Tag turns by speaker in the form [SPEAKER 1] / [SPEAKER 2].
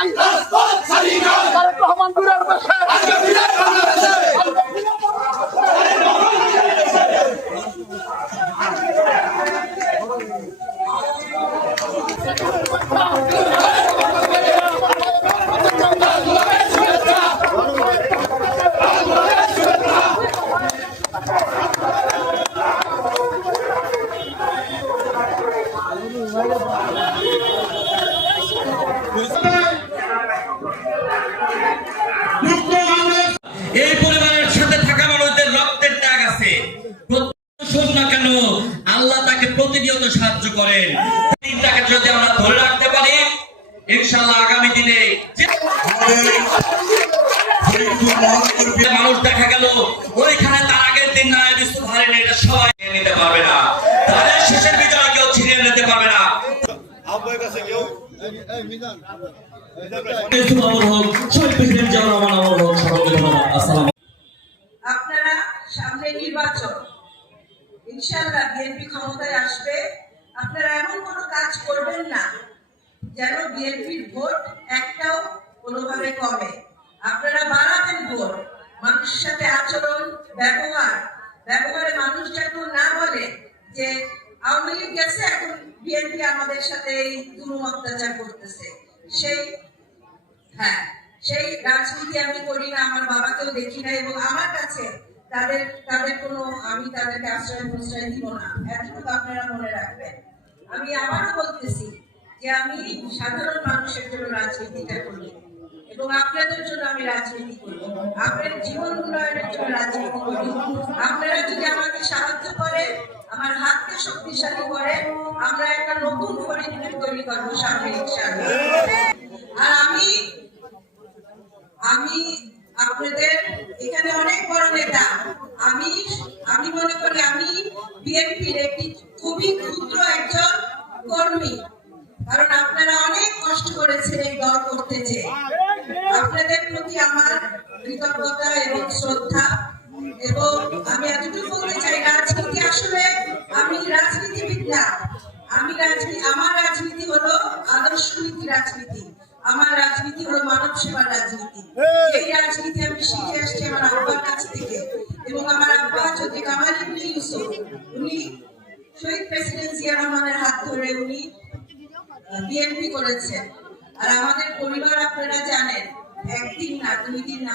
[SPEAKER 1] নাই। তারেক রহমান বীরের বেশে। এই পরিবারের সাথে থাকা মানুষদের রক্তের ত্যাগ আছে। না কেন আল্লাহ তাকে প্রতিনিয়ত সাহায্য করেন। দিনটাকে যদি আমরা ধরে রাখতে পারি ইনশাআল্লাহ আগামী দিনে মানুষ দেখা গেল ওইখানে তার আগের দিন না ইউসুফ হারেন এটা সবাই নিতে পারবে না। তাদের শেষের বিজয় কেউ ছিনিয়ে নিতে পারবে না।
[SPEAKER 2] আব্বার কাছে কেউ
[SPEAKER 1] ইউসুফ আমর হোক শহীদ প্রেসিডেন্ট জিয়াউর রহমান আমর হোক সকলকে ধন্যবাদ আসসালাম
[SPEAKER 3] আপনারা সামনে নির্বাচন ইনশাআল্লাহ বিএনপি ক্ষমতায় আসবে। আপনারা এমন কোনো কাজ করবেন না যেন বিএনপির ভোট একটাও কোনোভাবে কমে। আপনারা বাড়াবেন ভোট, মানুষের সাথে আচরণ, ব্যবহার, ব্যবহারে মানুষ যেন না বলে যে আওয়ামী লীগ গেছে, এখন বিএনপি আমাদের সাথে এই জুলুম অত্যাচার করতেছে। সেই হ্যাঁ সেই রাজনীতি আমি করি না, আমার বাবাকেও দেখি না এবং আমার কাছে তাদের তাদের কোনো, আমি তাদেরকে আশ্রয় প্রশ্রয় দিব না। এতটুকু আপনারা মনে রাখবেন। আমি আবারও বলতেছি যে আমি সাধারণ মানুষের জন্য রাজনীতিটা করি এবং আপনাদের জন্য আমি রাজনীতি করি। আপনার জীবন উন্নয়নের জন্য রাজনীতি করি। আপনারা যদি আমাকে সাহায্য করেন আমার হাতকে শক্তিশালী করে, আমরা একটা নতুন ফরিদপুর তৈরি করব সামনে আর আমি আমি আপনাদের এখানে অনেক বড় নেতা আমি আমি মনে করি আমি একটি খুবই ক্ষুদ্র একজন কর্মী। কারণ আপনারা অনেক কষ্ট করেছেন এই দল করতে যে আপনাদের প্রতি আমার কৃতজ্ঞতা এবং শ্রদ্ধা। এবং আমি এতটুকু বলতে চাই, রাজনীতি আসলে আমি রাজনীতিবিদ না আমি রাজনীতি আমার রাজনীতি হলো আদর্শ নীতি রাজনীতি। আমার রাজনীতি হলো মানব সেবার রাজনীতি। এই রাজনীতি আমি শিখে আসছি আমার আব্বার কাছ থেকে। এবং আমার আব্বা যদি কামাল ইউসুফ, উনি শহীদ প্রেসিডেন্ট জিয়া রহমানের হাত ধরে উনি বিএনপি করেছেন। আর আমাদের পরিবার আপনারা জানেন, একদিন না, দুই দিন না